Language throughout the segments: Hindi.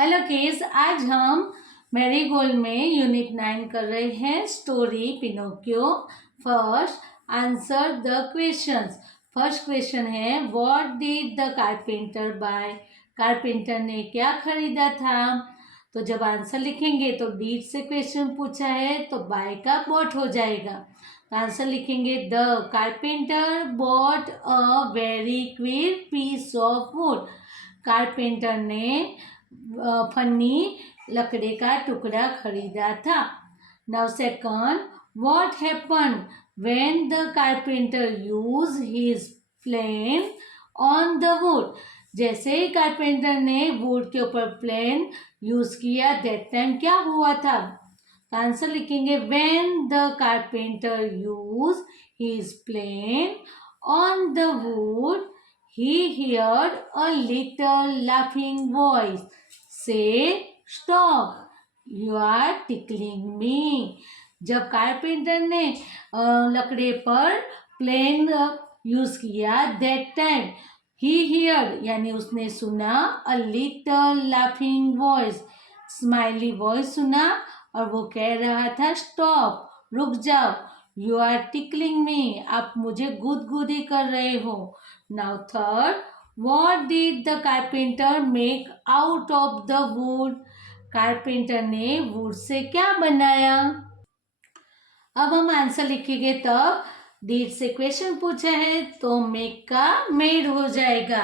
हेलो किड्स, आज हम मैरीगोल्ड में यूनिट 9 कर रहे हैं story Pinocchio. First, answer the questions. First question है what did the carpenter buy. Carpenter ने क्या खरीदा था। तो जब आंसर लिखेंगे तो डीड से क्वेश्चन पूछा है तो बाय का बॉट हो जाएगा। तो आंसर लिखेंगे the carpenter bought a very quick piece of wood. Carpenter ने फन्नी लकड़ी का टुकड़ा खरीदा था। Now second, what happen when the carpenter use his plane on the wood. जैसे ही कारपेंटर ने वुड के ऊपर प्लेन यूज किया दैट टाइम क्या हुआ था। आंसर लिखेंगे when the carpenter use his plane on the wood he heard a little laughing voice say, "Stop! You are tickling me." जब कारपेंटर ने लकड़ी पर प्लेन यूज किया दैट टाइम ही हियर्ड यानी उसने सुना a little laughing voice, smiley voice सुना और वो कह रहा था स्टॉप, रुक जाओ, यू आर टिकलिंग मी, आप मुझे गुदगुदी कर रहे हो। Now third, what did the carpenter make out of the wood. Carpenter ने वुड से क्या बनाया। अब हम आंसर लिखेंगे तब डिड से क्वेश्चन पूछा है तो मेक का मेड हो जाएगा।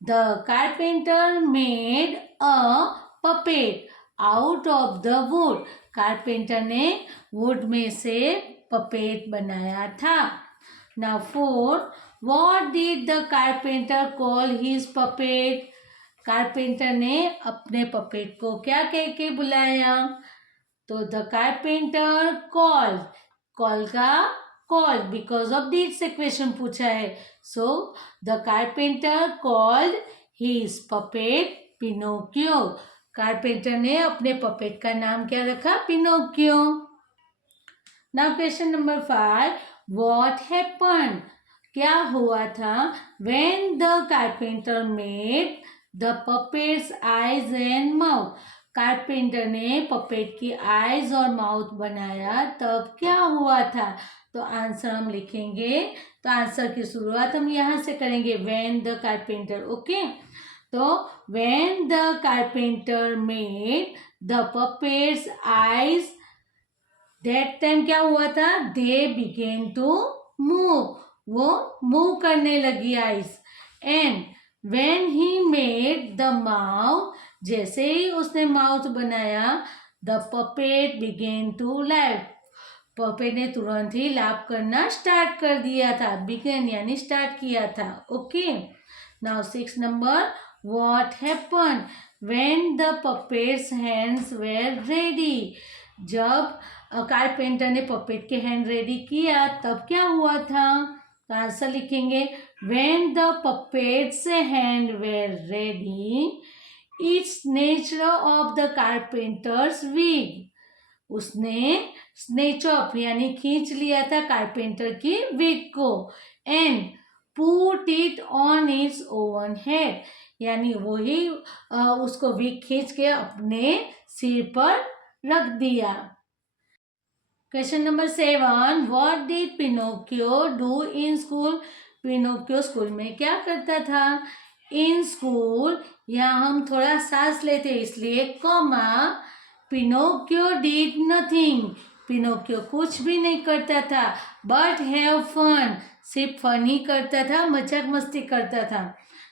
The carpenter made a puppet out of the wood. Carpenter ने वुड में से पपेट बनाया था। Now fourth, what did the carpenter call his puppet. Carpenter ने अपने पपेट को क्या कह के बुलाया। तो द कारपेंटर कॉल, कॉल का कॉल बिकॉज ऑफ डिड से क्वेश्चन पूछा है so the carpenter called his puppet Pinocchio. Carpenter ने अपने पपेट का नाम क्या रखा, Pinocchio. Now question number 5, what happen, क्या हुआ था when the carpenter made the puppet's eyes and mouth. Carpenter ने पपेट की आईज और माउथ बनाया तब क्या हुआ था। तो आंसर हम लिखेंगे तो आंसर की शुरुआत हम यहाँ से करेंगे व्हेन द कारपेंटर। ओके, तो when the carpenter made the puppet's eyes that time क्या हुआ था, दे बिगेन टू मूव, वो मूव करने लगी eyes. And when he made the mouth, जैसे ही उसने माउथ बनाया the puppet began to laugh, puppet ने तुरंत ही लाफ करना स्टार्ट कर दिया था। बिगेन यानी स्टार्ट किया था। Okay, now 6 number, what happen when the puppets hands were ready. जब कारपेंटर ने पपेट के हैंड रेडी किया तब क्या हुआ था। तो आंसर लिखेंगे when the puppets hand were ready it's nature of the carpenter's wig. उसने स्नेच ऑफ यानी खींच लिया था कारपेंटर की विग को। And put it on its own head, यानी वही उसको विग खींच के अपने सिर पर रख दिया। Question number 7, what did Pinocchio do in school. Pinocchio school में क्या करता था। इन स्कूल यहाँ हम थोड़ा सांस लेते इसलिए comma, Pinocchio did nothing, Pinocchio कुछ भी नहीं करता था, बट हैव फन, सिर्फ फन ही करता था, मजाक मस्ती करता था।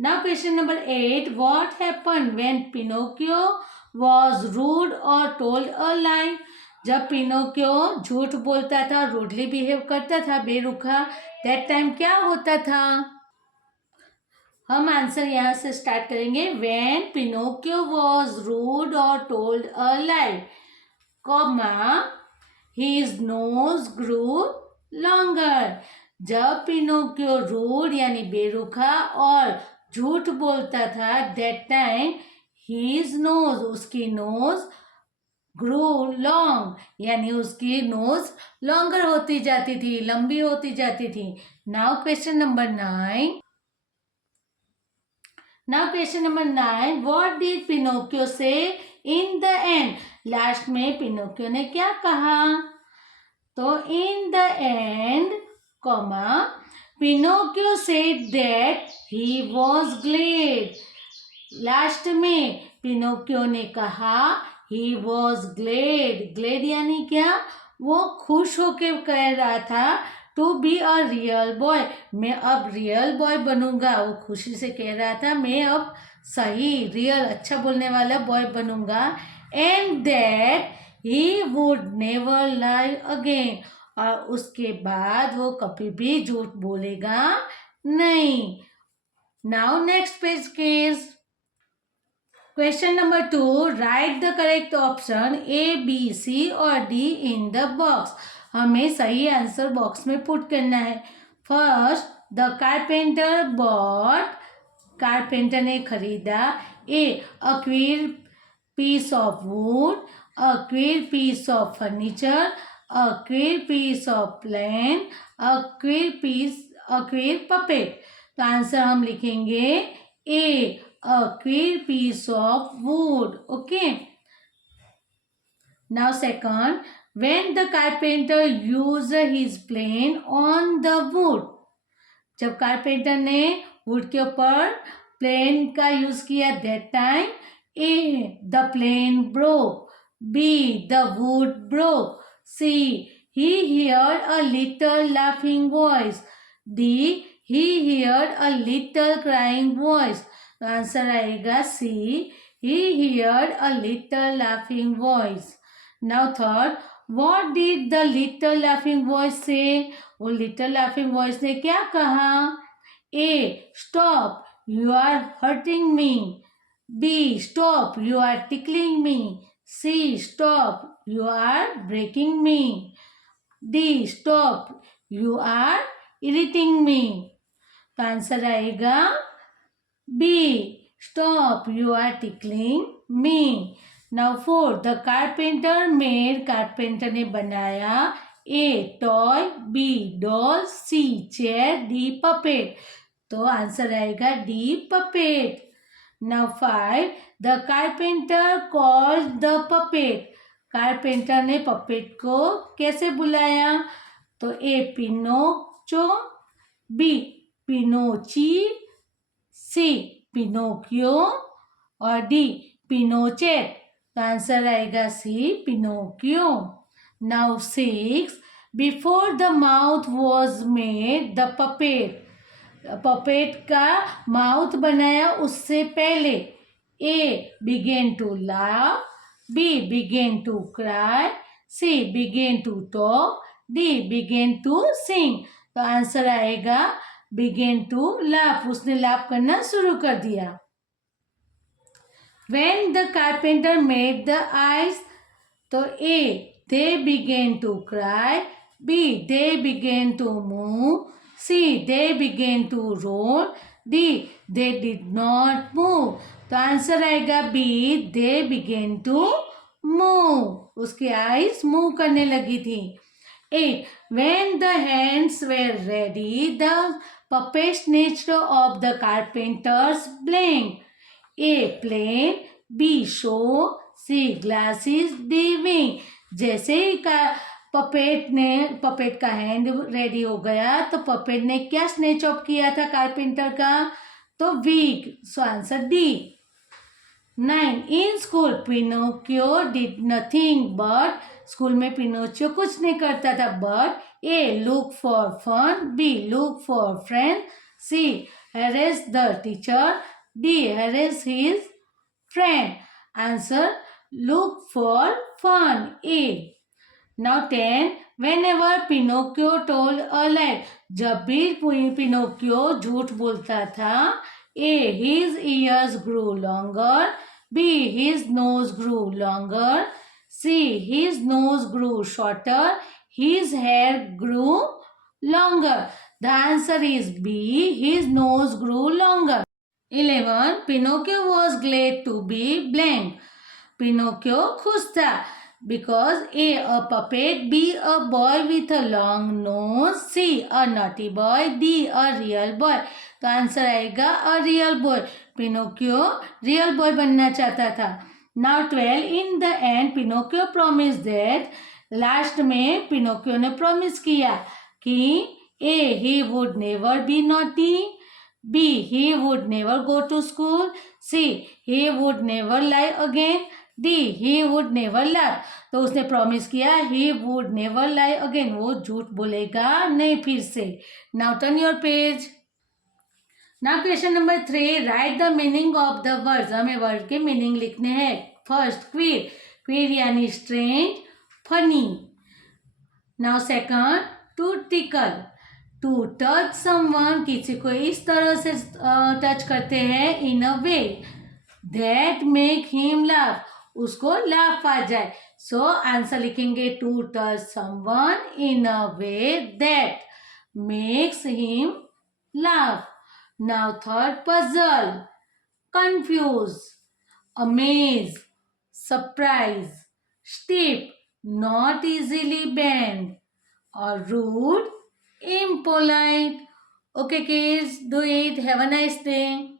Now question number 8, what happen when Pinocchio was rude और टोल्ड अ लाई। जब पिनोकियो झूठ बोलता था, रूडली बिहेव करता था, बेरुखा, दैट टाइम क्या होता था। हम आंसर यहाँ से स्टार्ट करेंगे व्हेन पिनोकियो वॉज रूड और told a lie, comma his nose grew longer. जब पिनोकियो रूड यानी बेरुखा और झूठ बोलता था दैट टाइम हिज नोज, उसकी नोज, ग्रू लॉन्ग यानी उसकी नोज लॉन्गर होती जाती थी, लंबी होती जाती थी। Now question number 9, now question number 9, what did Pinocchio say in the end? Last में पिनोकियो ने क्या कहा? तो in the end, comma, Pinocchio said that he was glad. Last में पिनोकियो ने कहा ही वॉज ग्लेड। ग्लेड यानी क्या? वो खुश होके कह रहा था to be a real boy, मैं अब रियल बॉय बनूंगा। वो खुशी से कह रहा था मैं अब सही रियल अच्छा बोलने वाला बॉय बनूंगा। And that he would never lie again, और उसके बाद वो कभी भी झूठ बोलेगा नहीं। Now next page case. Question number 2, write the correct option A, B, C और डी इन द बॉक्स। हमें सही आंसर बॉक्स में पुट करना है। First, the carpenter bought, carpenter ने खरीदा a a queer piece of wood, a queer piece of furniture, a queer piece of plane, a queer puppet. तो आंसर हम लिखेंगे A, a queer piece of wood. Okay. Now second, when the carpenter used his plane on the wood. जब कारपेंटर ने वुड के ऊपर प्लेन का यूज किया, that time A, the plane broke, B, the wood broke, C, he heard a little laughing voice, D, he heard a little crying voice. तो आंसर आएगा C, he heard a little laughing voice. Now third, what did the little laughing voice say? वो little laughing voice ने क्या कहा? A, stop, you are hurting me. B, stop, you are tickling me. C, stop, you are breaking me. D, stop, you are irritating me. तो आंसर आएगा B, stop, you are tickling me. Now fourth, the carpenter made, carpenter ने बनाया A, toy, B, doll, C, chair, D, puppet. तो आंसर आएगा D, puppet. Now five, the carpenter called the puppet. Carpenter ने पपेट को कैसे बुलाया? तो A, Pinocho, B, Pinocchi, C, Pinocchio और डी, पिनोचेट। तो आंसर आएगा C, Pinocchio. Now 6, before the mouth was made the puppet. Puppet का माउथ बनाया उससे पहले A, began to laugh, B, began to cry, C, began to talk, D, began to sing. तो आंसर आएगा बिगेन टू लाफ, उसने लाफ करना शुरू कर दिया। When the carpenter made the eyes, तो A, they began to cry, B, they began to move, C, they began to roll, D, they did not move. तो आंसर आएगा B, they began to move, उसकी आईज मूव करने लगी थी। 8, when the hands were ready, the puppet snatched off the carpenter's blank. A, plane, B, show, C, glasses, D, wing. जैसे ही पपेट का हैंड रेडी हो गया तो पपेट ने क्या स्नेच ऑफ किया था कारपेंटर का? तो weak. So answer D. 9, in school Pinocchio did nothing but, school में पिनोचियो कुछ नहीं करता था but A, look for fun, B, look for friend, C, harass the teacher, D, harass his friend. Answer look for fun, A. Now 10, whenever Pinocchio told a lie, जब भी पिनोकियो झूठ बोलता था, A, his ears grew longer, B, his nose grew longer, C, his nose grew shorter, his hair grew longer. The answer is B, his nose grew longer. 11, Pinocchio was glad to be blank. Pinocchio खुश था because A, puppet, B, a boy with a long nose, C, a naughty boy, D, a real boy. तो आंसर आएगा a real boy. Pinocchio real boy बनना चाहता था. Now 12 in the end Pinocchio promise that, last में पिनोकियो ने प्रॉमिस किया कि A he would never be naughty, B he would never go to school, C he would never lie again, D he would never laugh. तो उसने प्रॉमिस किया he would never lie again, वो झूठ बोलेगा नहीं फिर से. Now turn your page. Now question number 3, write the meaning of the words. हमें वर्ड के मीनिंग लिखने हैं. फर्स्ट क्वीर, क्वीर यानी strange, funny. Now second, to tickle, to touch someone, किसी को इस तरह से टच करते हैं, in a way that make him laugh, उसको लाफ आ जाए. सो आंसर लिखेंगे to touch someone in a way that makes him laugh. Now third, puzzle, confuse, amaze, surprise, stiff, not easily bend, or rude, impolite. Okay kids, do it. Have a nice day.